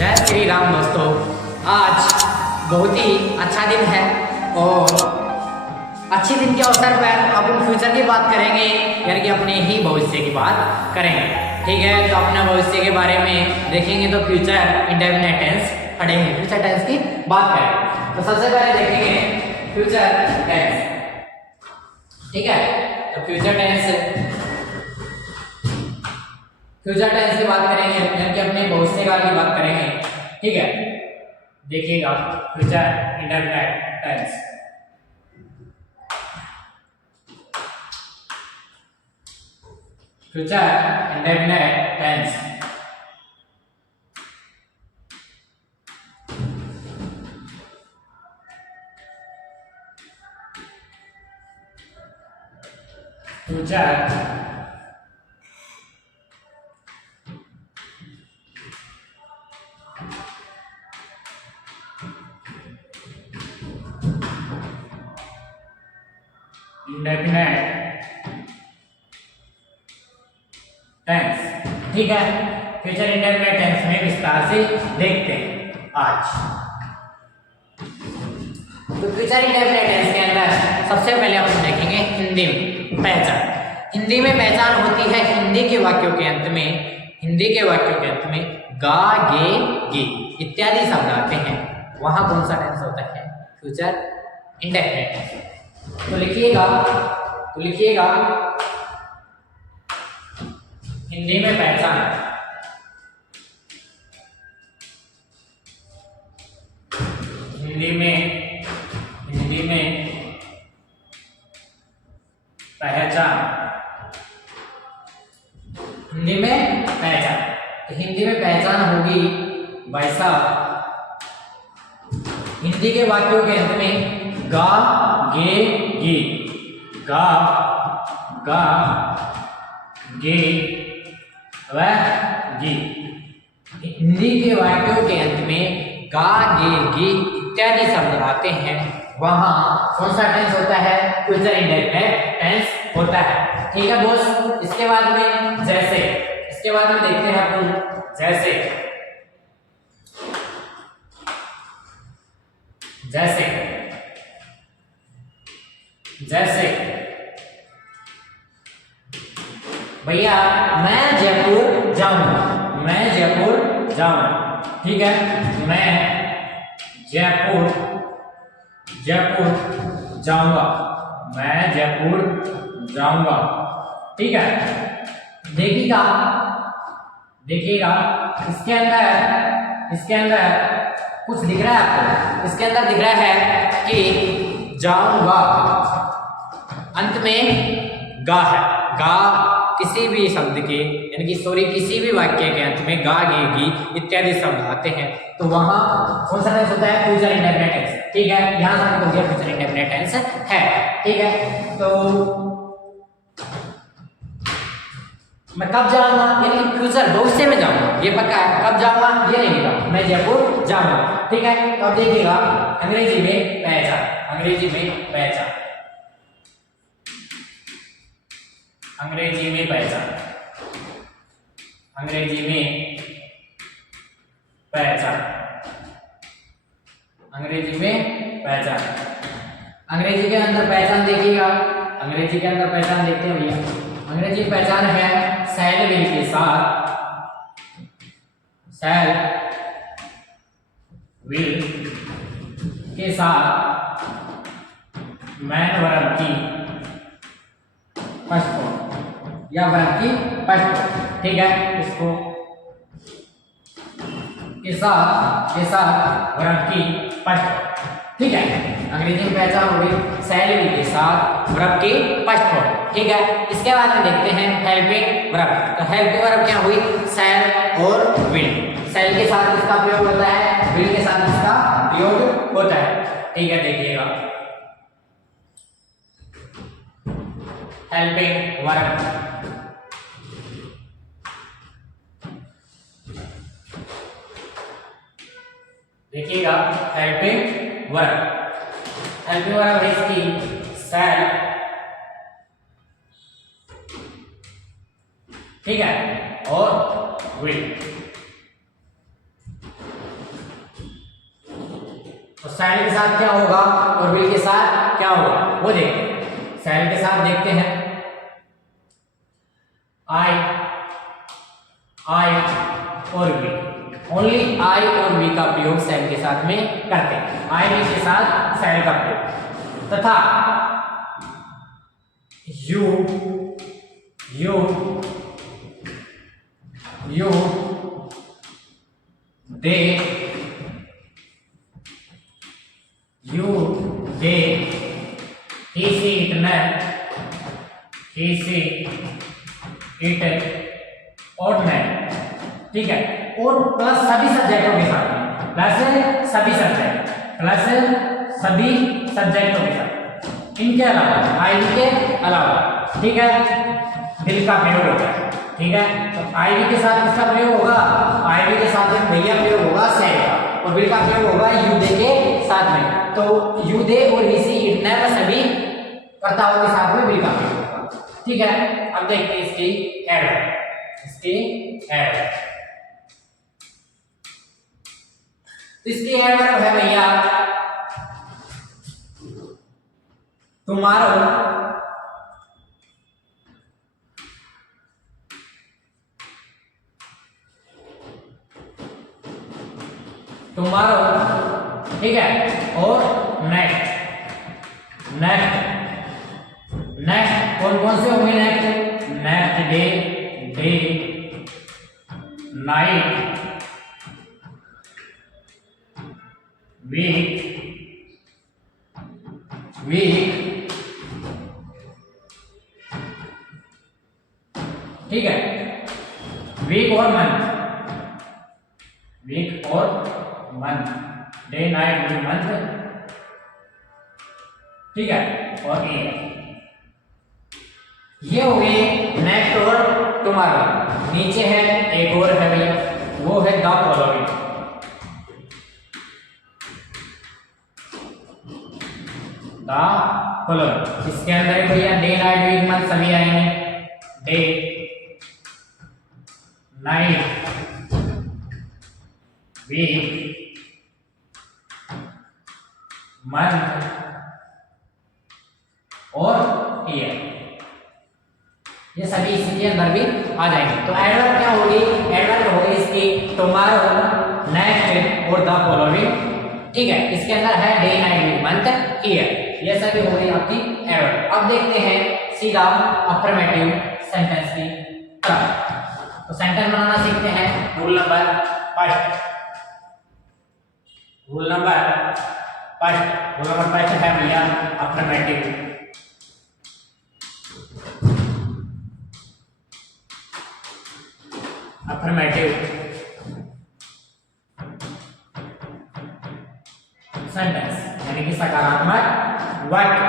जय श्री राम दोस्तों। आज बहुत ही अच्छा दिन है और अच्छे दिन के अवसर पर अपन फ्यूचर की बात करेंगे, यानी कि अपने ही भविष्य की बात करेंगे। ठीक है, तो अपने भविष्य के बारे में देखेंगे तो फ्यूचर इंडेफिनिट टेंस पढ़ेंगे, फ्यूचर टेंस की बात करेंगे। तो सबसे पहले देखेंगे फ्यूचर टेंस। ठीक है, तो फ्यूचर टेंस की बात करेंगे, यानी कि अपने भविष्यकाल की बात करेंगे। ठीक है, देखिएगा future indefinite tense. Future indefinite tense future indefinite tense. ठीक है, फ्यूचर इंडेफिनिट टेंस में विस्तार से देखते हैं आज। तो फ्यूचर इंडेफिनिट टेंस के अंदर सबसे पहले अपन देखेंगे हिंदी में पहचान। हिंदी में पहचान होती है हिंदी के वाक्यों के अंत में गा, गे, गी इत्यादि शब्द आते हैं, वहां कौन सा टेंस होता है? Future indefinite tense. तो लिखिएगा हिंदी में पहचान, हिंदी में पहचान, तो हिंदी में पहचान होगी वैसा हिंदी के वाक्यों के अंत में गा, गे, गी, गा, गे व गी। हिंदी के वाक्यों के अंत में गा, गे, गी इत्यादि शब्द आते हैं, वहां कौन सा टेंस होता है? फ्यूचर इंडेफिनिट टेंस होता है। ठीक है दोस्त, इसके बाद में देखते हैं अपन जैसे भैया मैं जयपुर जाऊंगा। ठीक है, मैं जयपुर जाऊंगा। ठीक है, देखिएगा इसके अंदर कुछ दिख रहा है आपको। इसके अंदर दिख रहा है कि जाऊंगा, अंत में गा है। गा किसी भी शब्द के, यानी कि किसी भी वाक्य के अंत में गा, गे, गी इत्यादि शब्द आते हैं, तो वहां कौन सा टेंस होता है? Future indefinite tense. ठीक है, यहां से हो गया फ्यूचर इंडेफिनिट टेंस है। ठीक है, तो मैं कब जाऊंगा, यानी फ्यूचर भविष्य में जाऊंगा, ये पक्का है। कब जाऊंगा ये नहीं पता, मैं जयपुर जाऊंगा। ठीक है, तो अब देखिएगा अंग्रेजी में पहचान, अंग्रेजी में पहचान। अंग्रेजी में पहचान, अंग्रेजी के अंदर पहचान देखिएगा, अंग्रेजी के अंदर पहचान देखते हैं भैया। अंग्रेजी की पहचान है शैल विल के साथ मैन वर्ब की फर्स्ट फॉर्म या वर्ब की फर्स्ट फॉर्म। ठीक है, इसको के साथ वर्ब की फर्स्ट फॉर्म। ठीक है, अंग्रेजी में पहचान हो गई शैल विल के साथ वर्ब की फर्स्ट फॉर्म। ठीक है, इसके बाद में देखते हैं हेल्पिंग वर्ब। तो हेल्पिंग वर्ब क्या हुई? शैल और विल। शैल के साथ इसका प्रयोग होता है, विल के साथ इसका प्रयोग होता है। ठीक है, देखिएगा हेल्पिंग वर्ब, देखिएगा हेल्पिंग वर्ब है इसकी शैल। ठीक है, और विल। सैल के साथ क्या होगा और विल के साथ क्या होगा वो देखते हैं। सैल के साथ देखते हैं आई और वी, ओनली आई और वी का प्रयोग सैल के साथ में करते हैं। आई वी के साथ सैल का प्रयोग तथा you they he she it और मैं, ठीक है, और प्लस सभी सब्जेक्टों के साथ में, प्लस सभी सब्जेक्टों के साथ, इनके अलावा आई के अलावा, ठीक है, दिल का प्रयोग होता है, ठीक है। तो आई के साथ किसका प्रयोग होगा, आई के साथ में भैया प्रयोग होगा सैल का, और बिल का प्रयोग होगा यू दे के साथ में। तो यू दे और ही सी इट में सभी कर्ताओं के साथ में बिल का प्रयोग होगा, ठीक है। अब देखते हैं इसकी एडवर्ब, तो इसकी एडवर्ब है भैया तुम्हारो, ठीक है, और नेक्स्ट कौन कौन से होंगे नेक्स्ट डे नाइट वीक ठीक है, वीक और month, day night week month, ठीक है, और ये हो गए नेक्स्ट और टुमारो। नीचे है एक और है भैया, वो है द फॉलोइंग, इसके अंदर भैया डे नाइट वीक मंथ सभी आएंगे, डे नाइट वीक मंथ और ईयर, ये सभी इसके अंदर भी आ जाएंगे। तो एडवर्ब क्या होगी, एडवर्ब होगी इसकी टुमारो, नेक्स्ट और द फॉलोइंग, ठीक है। इसके अंदर है day night week month year, ये सभी हो गई आपकी एडवर्ब। अब देखते हैं सीधा अफर्मेटिव सेंटेंस की तरफ। तो सेंटेंस बनाना सीखते हैं। रूल नंबर फर्स्ट है भैया अफर्मेटिव। सेंटेंस यानी कि सकारात्मक वाक्य,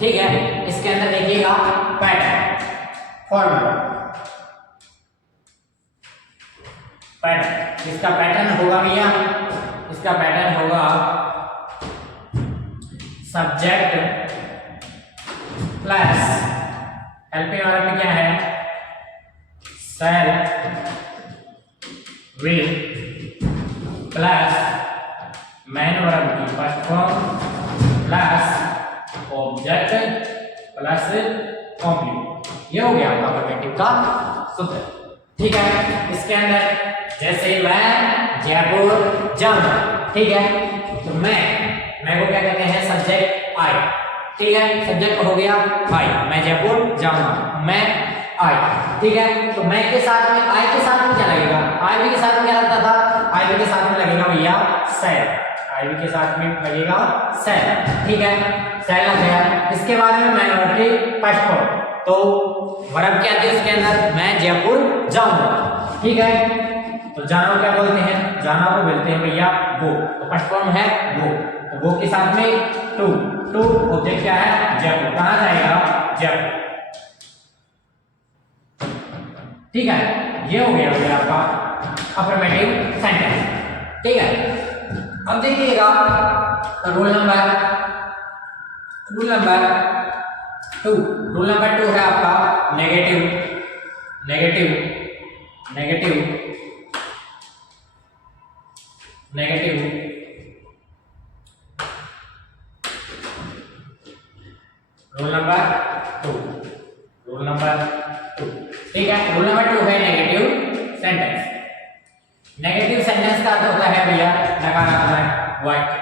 ठीक है। इसके अंदर देखिएगा पैटर्न, फॉर्मूला, पैटर्न, इसका पैटर्न होगा भैया, इसका पैटर्न होगा सब्जेक्ट प्लस हेल्पिंग वर्ब में क्या है, shall will plus main verb की first form plus object plus complement, ये हो गया आपका अफर्मेटिव का सूत्र, ठीक है। इसके अंदर जैसे मैं जयपुर जाऊंगा, ठीक है, तो मैं को क्या कहते हैं, सब्जेक्ट आई, ठीक है, सब्जेक्ट हो गया आई, मैं जयपुर जाऊंगा, मैं आई, ठीक है। तो मैं के साथ में आई के साथ में क्या लगेगा, आई भी के साथ में क्या लगता था, आई भी के साथ में लगेगा भैया सैल, आई भी के साथ में लगेगा सैल, ठीक है, सैल लग गया। इसके बाद में मैं वर्ब की फर्स्ट फॉर्म, तो वर्ब क्या थी उसके अंदर, मैं जयपुर जाऊंगा, ठीक है। तो जाना क्या बोलते हैं, जाना को बोलते हैं भैया गो, तो फर्स्ट फॉर्म है गो, तो गो के साथ में टू ऑब्जेक्ट क्या है, जयपुर, कहां जाएगा, जयपुर, ठीक है। ये हो गया भैया आपका अफर्मेटिव सेंटेंस, ठीक है। अब देखिएगा रूल नंबर टू है आपका 2, रूल नंबर 2। ठीक है, रूल नंबर 2 है नेगेटिव सेंटेंस। नेगेटिव सेंटेंस का अर्थ होता है भैया नकारात्मक वाक्य।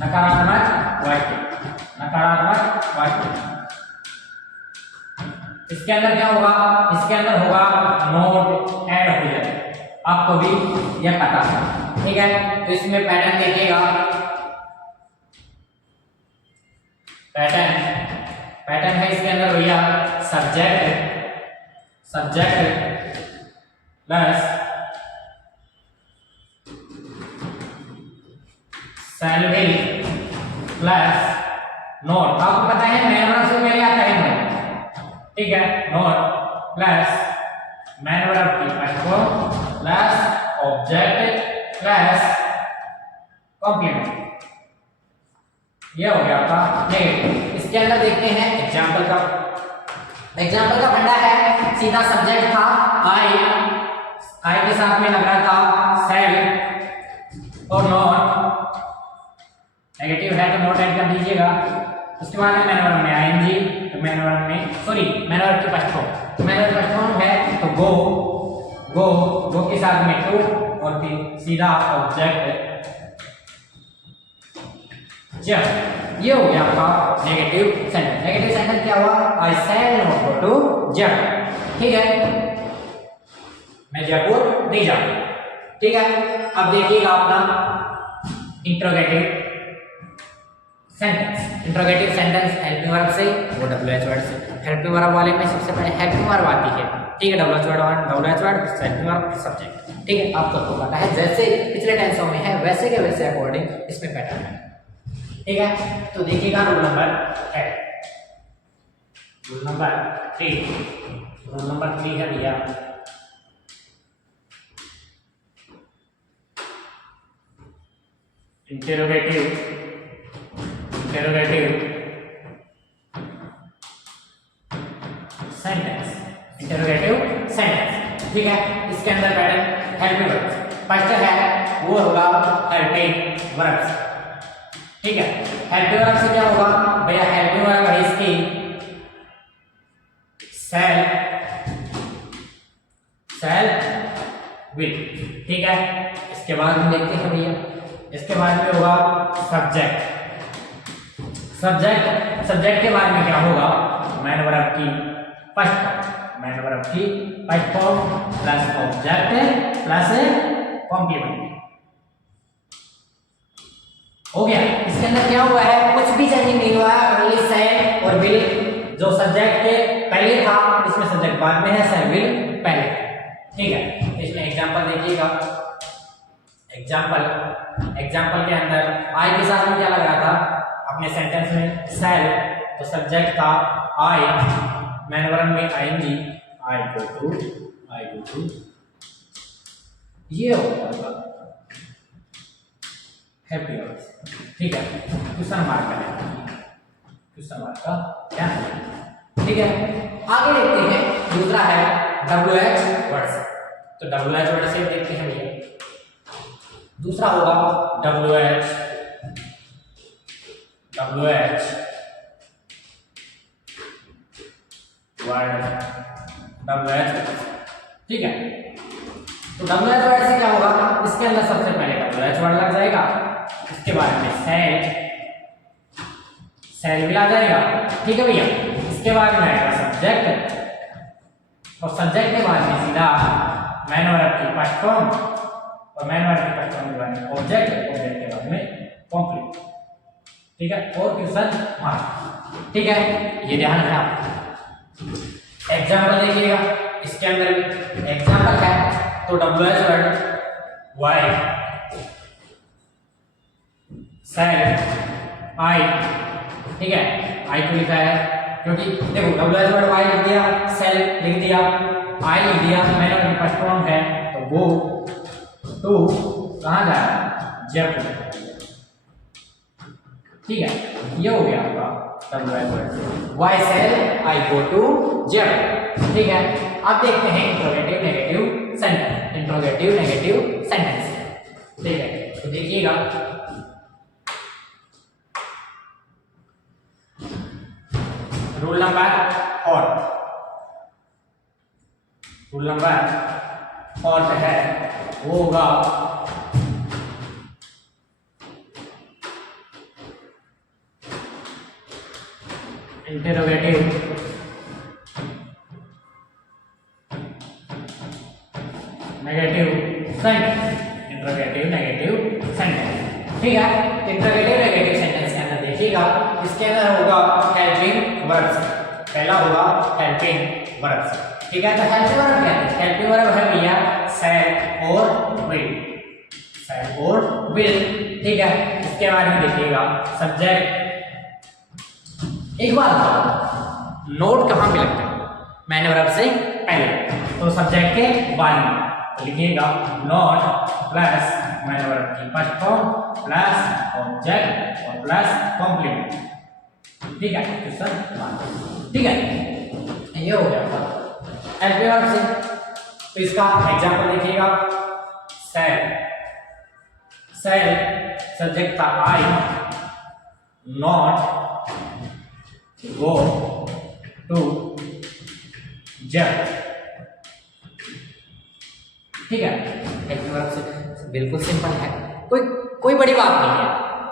नकारात्मक वाक्य, नकारात्मक वाक्य। इसके अंदर क्या होगा? इसके अंदर होगा नोट ऐड हो जाए, आपको भी यह पता है। ठीक है, तो इसमें पैटर्न देखिएगा। पैटर्न है इसके अंदर भैया subject plus shell will plus note. आपको पता है मैन वर्ब से पहले आता है नोट। ठीक है, नोट प्लस मैन वर्ब की first form plus object plus complement. ये हो गया आपका नेगेटिव। इसके अंदर देखते हैं एग्जांपल का फंडा है। सीधा सब्जेक्ट था आई के साथ में लग रहा था सेल और नॉट। नेगेटिव है तो नॉट ऐड कर दीजिएगा। उसके बाद मैन वर्ब में आईएनजी, तो मैन वर्ब में सॉरी मैन वर्ब की फर्स्ट फॉर्म, तो मैन वर्ब फर्स्ट फॉर्म है तो गो के साथ में टू और फिर सीधा ऑब्जेक्ट जब। ये हो गया आपका नेगेटिव सेंटेंस। नेगेटिव सेंटेंस क्या हुआ? I shall not go to Jaipur. ठीक है, मैं जयपुर नहीं जाऊंगा। ठीक है, अब देखिएगा अपना interrogative sentence. Interrogative sentence helping verb से, वो डब्ल्यूएच वर्ड से। हेल्पिंग वर्ब वाले में सबसे पहले हेल्पिंग वर्ब आती है। ठीक है, WH word helping verb subject. ठीक है, आप सबको पता है जैसे पिछले टेंसों में है वैसे के वैसे अकॉर्डिंग इसमें पैटर्न है। ठीक है, तो देखिएगा रूल नंबर 3। रूल नंबर 3 है भैया इंटेरोगेटिव सेंटेंस। ठीक है, इसके अंदर पैटर्न हेल्पिंग वर्ब्स। फर्स्ट है वो होगा हेल्पिंग वर्ब्स। ठीक है, हेल्पिंग वर्ब से क्या होगा भैया? हेल्पिंग वर्ब है इसकी शैल विल। ठीक है, इसके बाद हम देखते हैं भैया, इसके बाद में होगा सब्जेक्ट के बाद में क्या होगा? मैन वर्ब की first form plus object plus complement. हो गया। इसके अंदर क्या हुआ है? कुछ भी चेंजिंग नहीं हुआ है, ओनली शैल और विल जो सब्जेक्ट के पहले था इसमें सब्जेक्ट बाद में है, शैल विल पहले। ठीक है, इसमें एग्जांपल देखिएगा। एग्जांपल के अंदर आई के साथ में क्या लग रहा था अपने सेंटेंस में? शैल, तो सब्जेक्ट था आई, मैन वर्ब में आईएनजी, आई गो टू। ये होगा हैप्पी वर्ड्स। ठीक है, क्वेश्चन मार्क का क्या है? ठीक है, आगे देखते हैं। दूसरा है WH वर्ड्स। तो WH वर्ड से देखते हैं भैया। दूसरा होगा WH वर्ड। ठीक है, तो WH वर्ड से क्या होगा? इसके अंदर सबसे पहले WH वर्ड लग जाएगा, इसके बाद में शैल भी आ जाएगा। ठीक है भैया, इसके बाद में आएगा सब्जेक्ट और सब्जेक्ट के बाद में सीधा मैन वर्ब की फर्स्ट फॉर्म और मैन वर्ब की फर्स्ट फॉर्म के बाद में ऑब्जेक्ट के बाद में कॉम्प्लीट। ठीक है, और क्वेश्चन मार्क। ठीक है, ये ध्यान है आप। एग्जाम्पल देखिएगा, इसके अंदर भी एग्जाम्पल है तो WH वर्ड वाई शैल आई। ठीक है, आई को लिखा है क्योंकि देखो WH वर्ड वाई लिख दिया, शैल लिख दिया, आई लिख दिया, मैंने फर्स्ट फॉर्म है तो वो टू कहाँ जा रहा है? जयपुर। ठीक है, ये हो गया आपका WH word why shall I go to Jaipur. ठीक है, अब देखते हैं इंट्रोगेटिव नेगेटिव सेंटेंस। ठीक है, तो देखिएगा रूल नंबर फोर्थ है वो होगा इंटरोगेटिव नेगेटिव सेंटेंस। ठीक है, इंटरोगेटिव नेगेटिव सेंटेंस के अंदर देखिएगा, इसके अंदर होगा हेल्पिंग वर्ब्स। पहला होगा हेल्पिंग वर्ब्स। ठीक है, तो हेल्पिंग वर्ब क्या है? हेल्पिंग वर्ब है भैया शैल और विल। ठीक है, इसके बारे में देखिएगा सब्जेक्ट। एक बात नोट कहाँ पे लगता है? मैंने वर्ब से पहले, तो सब्जेक्ट के बाद में तो लिखिएगा नोट प्लस मैंने वर्ब की फर्स्ट फॉर्म प्लस ऑब्जेक्ट और प्लस कॉम्प्लीमेंट। ठीक है, तो सर ठीक है, ये हो गया हेल्पिंग वर्ब से। तो इसका एग्जांपल देखिएगा, सेल सब्जेक्ट था आई, नॉट गो टू जब। ठीक है, हेल्पिंग वर्ब से बिल्कुल सिंपल है, कोई बड़ी बात नहीं है।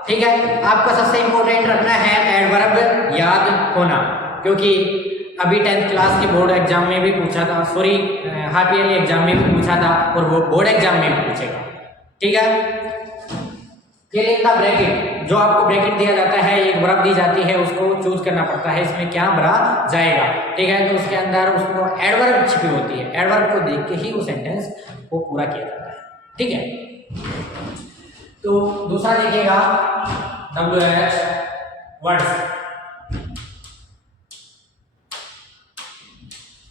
ठीक है, आपका सबसे इंपॉर्टेंट रखना है एडवर्ब याद होना, क्योंकि अभी 10th क्लास के बोर्ड एग्जाम में भी पूछा था, सॉरी हाफ ईयरली एग्जाम में भी पूछा था, और वो बोर्ड एग्जाम में भी पूछेगा। ठीक है, फिर इन द ब्रैकेट, जो आपको ब्रैकेट दिया जाता है, एक वर्ब दी जाती है, उसको चूज करना पड़ता है इसमें क्या भरा जाएगा। ठीक है, तो उसके अंदर उसको एडवर्ब छिपी होती है, एडवर्ब को देख के ही वो सेंटेंस को पूरा किया जाता है। ठीक है, तो दूसरा देखिएगा WH वर्ड्स।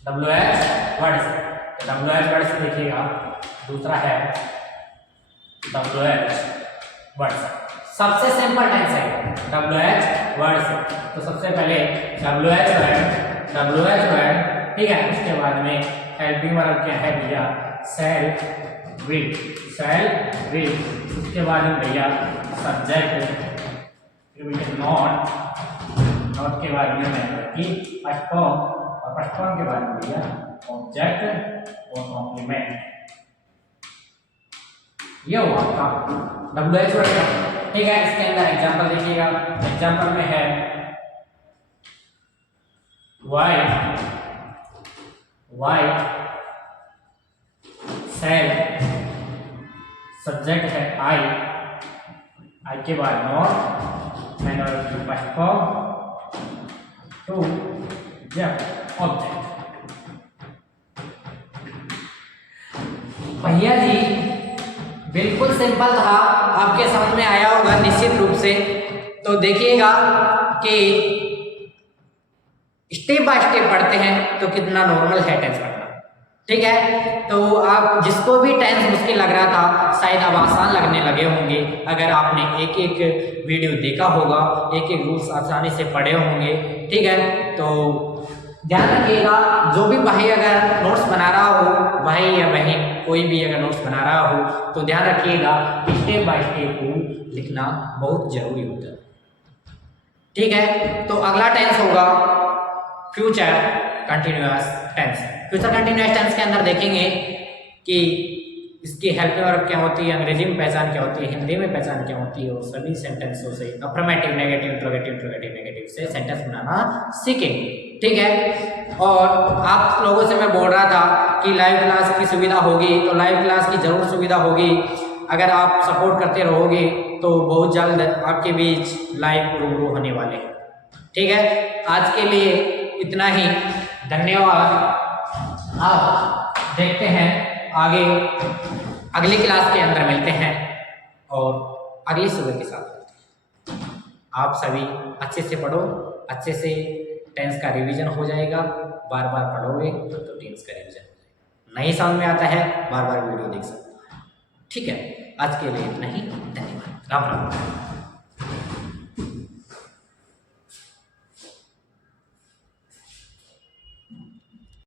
WH वर्ड्स देखिएगा, दूसरा है WH वर्ड्स। सबसे सिंपल टेंस है WH वर्ड्स। तो सबसे पहले WH वर्ड। ठीक है, उसके बाद में हेल्पिंग वर्ब क्या है भैया? शैल विल। उसके बाद में भैया सब्जेक्ट नॉट के बाद में फर्स्ट फॉर्म, और फर्स्ट फॉर्म के बाद में भैया ऑब्जेक्ट और कॉम्प्लीमेंट। ये हुआ आपका WH वर्ड का। ठीक है, इसके अंदर एग्जांपल देखिएगा, एग्जांपल में है वाइट सेल, सब्जेक्ट है आई के बाद नॉट, मैंने की फर्स्ट फॉर्म, टू जब ऑब्जेक्ट। भैया जी बिल्कुल सिंपल था, आपके समझ में आया होगा निश्चित रूप से। तो देखिएगा कि स्टेप बाय स्टेप पढ़ते हैं तो कितना नॉर्मल है टेंस पढ़ना। ठीक है, तो आप जिसको भी टेंस मुश्किल लग रहा था, शायद अब आसान लगने लगे होंगे अगर आपने एक एक वीडियो देखा होगा, एक एक रूल्स आसानी से पढ़े होंगे। ठीक है, तो ध्यान रखिएगा, जो भी भाई अगर नोट्स बना रहा हो, भाई या बहन कोई भी अगर नोट्स बना रहा हो, तो ध्यान रखिएगा स्टेप बाय स्टेप रूल लिखना बहुत जरूरी होता है। ठीक है, तो अगला टेंस होगा future continuous tense. Future continuous tense के अंदर देखेंगे कि इसकी हेल्पिंग वर्ब क्या होती है, अंग्रेजी में पहचान क्या होती है, हिंदी में पहचान क्या होती है, और सभी सेंटेंसों से अफर्मेटिव, नेगेटिव, इंट्रोगेटिव, नेगेटिव से सेंटेंस बनाना सीखेंगे। ठीक है, और आप लोगों से मैं बोल रहा था कि लाइव क्लास की सुविधा होगी, तो लाइव क्लास की जरूर सुविधा होगी। अगर आप सपोर्ट करते रहोगे तो बहुत जल्द आपके बीच लाइव रूबरू होने वाले हैं। ठीक है, आज के लिए इतना ही, धन्यवाद। आप देखते हैं आगे अगली क्लास के अंदर मिलते हैं और अगली सुबह के साथ। आप सभी अच्छे से पढ़ो, अच्छे से टेंस का रिवीजन हो जाएगा। बार बार पढ़ोगे तो टेंस का रिवीजन हो जाएगा। नहीं समझ में आता है, बार बार वीडियो देख सकते हो। ठीक है, आज के लिए इतना ही, धन्यवाद, राम राम।